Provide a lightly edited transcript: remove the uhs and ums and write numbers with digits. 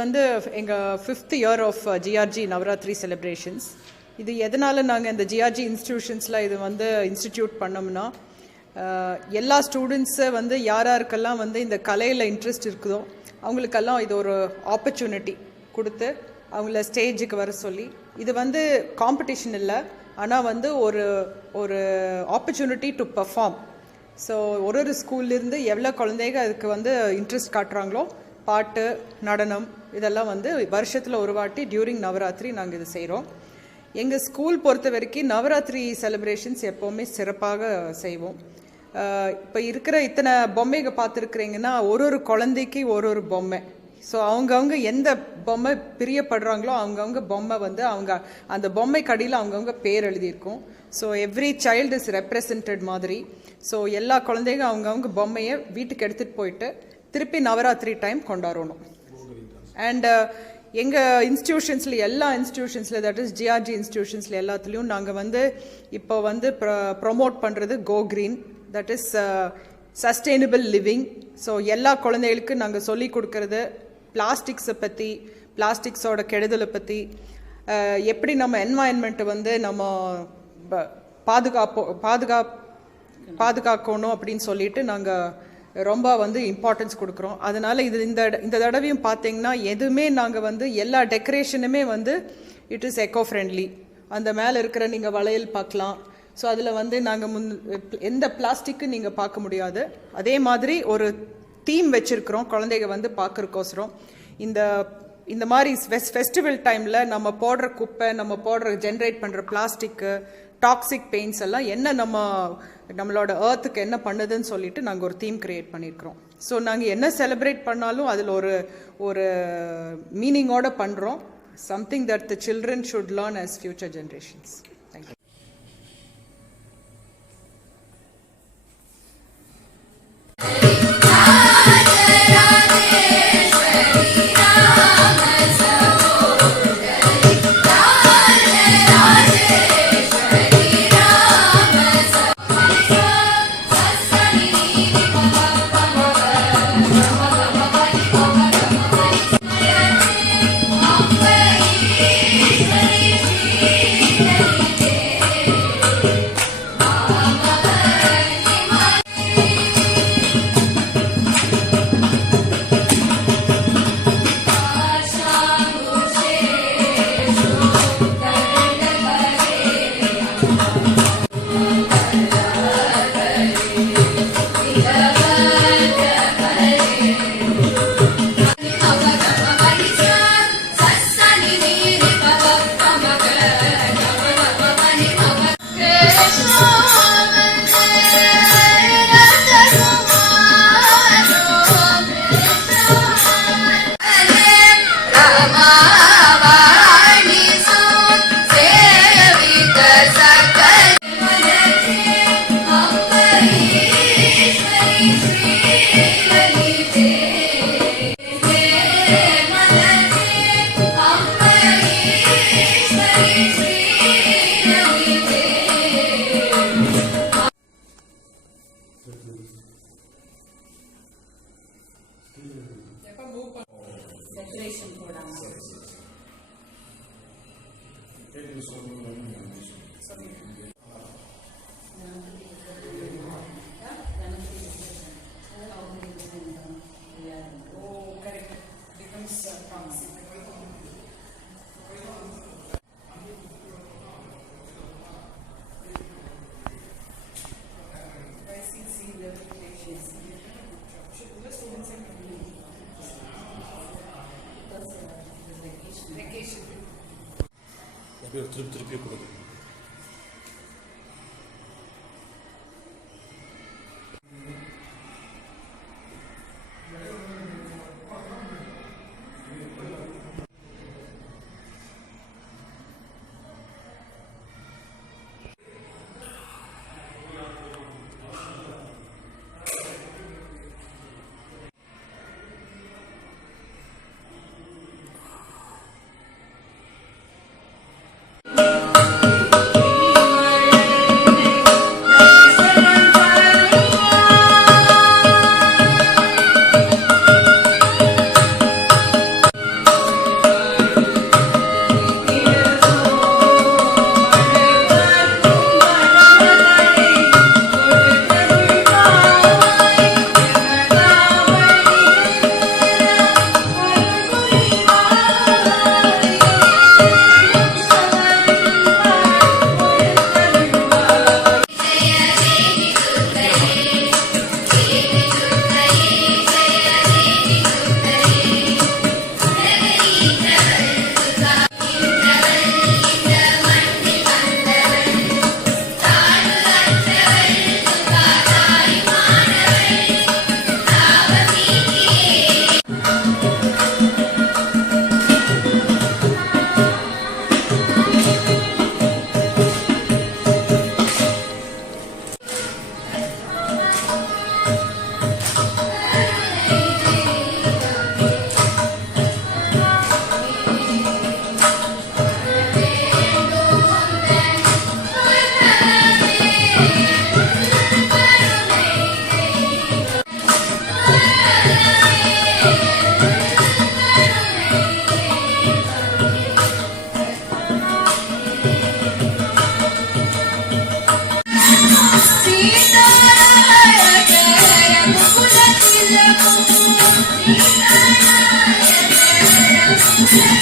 வந்து எங்கள் 5th year of GRG Navratri celebrations. இது எதனால் நாங்கள் இந்த ஜிஆர்ஜி இன்ஸ்டிடியூஷன்ஸில் இது வந்து இன்ஸ்டிடியூட் பண்ணோம்னா, எல்லா ஸ்டூடெண்ட்ஸை வந்து யாருக்கெல்லாம் வந்து இந்த கலையில் இன்ட்ரெஸ்ட் இருக்குதோ அவங்களுக்கெல்லாம் இது ஒரு ஆப்பர்ச்சுனிட்டி கொடுத்து அவங்கள ஸ்டேஜுக்கு வர சொல்லி, இது வந்து காம்படிஷன் இல்லை, ஆனால் வந்து ஒரு ஒரு ஆப்பர்ச்சுனிட்டி டு பர்ஃபார்ம். ஸோ ஒரு ஸ்கூல்லேருந்து எவ்வளோ குழந்தைங்க அதுக்கு வந்து இன்ட்ரெஸ்ட் காட்டுறாங்களோ, பாட்டு, நடனம், இதெல்லாம் வந்து வருஷத்தில் ஒரு வாட்டி டியூரிங் நவராத்திரி நாங்கள் இது செய்கிறோம். எங்கள் ஸ்கூல் பொறுத்த வரைக்கும் நவராத்திரி செலிப்ரேஷன்ஸ் எப்போவுமே சிறப்பாக செய்வோம். இப்போ இருக்கிற இத்தனை பொம்மைங்க பார்த்துருக்குறீங்கன்னா, ஒரு குழந்தைக்கு ஒரு பொம்மை. ஸோ அவங்கவுங்க எந்த பொம்மை பிரியப்படுறாங்களோ அவங்கவுங்க பொம்மை வந்து அவங்க அந்த பொம்மை கடியில் அவங்கவுங்க பேர் எழுதியிருக்கும். So every child is represented மாதிரி. ஸோ எல்லா குழந்தைங்க அவங்கவுங்க பொம்மையை வீட்டுக்கு எடுத்துகிட்டு போயிட்டு திருப்பி நவராத்திரி டைம் கொண்டாடணும். அண்ட் எங்கள் இன்ஸ்டிடியூஷன்ஸில் எல்லா இன்ஸ்டிடியூஷன்ஸில், தட் இஸ் ஜிஆர்ஜி இன்ஸ்டிடியூஷன்ஸில் எல்லாத்துலேயும் நாங்கள் வந்து இப்போ வந்து ப்ரொமோட் பண்ணுறது go green, that is sustainable living. So எல்லா குழந்தைகளுக்கும் நாங்கள் சொல்லி கொடுக்கறது பிளாஸ்டிக்ஸை பற்றி, பிளாஸ்டிக்ஸோட கெடுதலை பற்றி, எப்படி நம்ம என்வாயன்மெண்ட்டை வந்து நம்ம பாதுகாக்கணும் அப்படின்னு சொல்லிட்டு நாங்கள் ரொம்ப வந்து இம்பார்ட்டன்ஸ் கொடுக்குறோம். அதனால் இது இந்த தடவையும் பார்த்தீங்கன்னா எதுவுமே நாங்கள் வந்து எல்லா டெக்கரேஷனுமே வந்து இட் இஸ் எக்கோ ஃப்ரெண்ட்லி. அந்த மேலே இருக்கிற நீங்கள் வளையல் பார்க்கலாம். ஸோ அதில் வந்து நாங்கள் எந்த பிளாஸ்டிக்கும் நீங்கள் பார்க்க முடியாது. அதே மாதிரி ஒரு தீம் வச்சுருக்கிறோம் குழந்தைங்க வந்து பார்க்குறக்கோசரம். இந்த மாதிரி ஃபெஸ்டிவல் டைமில் நம்ம போடுற குப்பை, நம்ம ஜென்ரேட் பண்ணுற பிளாஸ்டிக்கு, டாக்ஸிக் பெயிண்ட்ஸ் எல்லாம் என்ன நம்மளோட ஏர்த்துக்கு என்ன பண்ணுதுன்னு சொல்லிட்டு நாங்கள் ஒரு தீம் கிரியேட் பண்ணியிருக்கிறோம். ஸோ நாங்கள் என்ன செலிப்ரேட் பண்ணாலும் அதில் ஒரு மீனிங்கோடு பண்ணுறோம். Something that the children should learn as future generations. Thank you. Decoration போடாம திருப்பி கொடுக்கும். Thank you.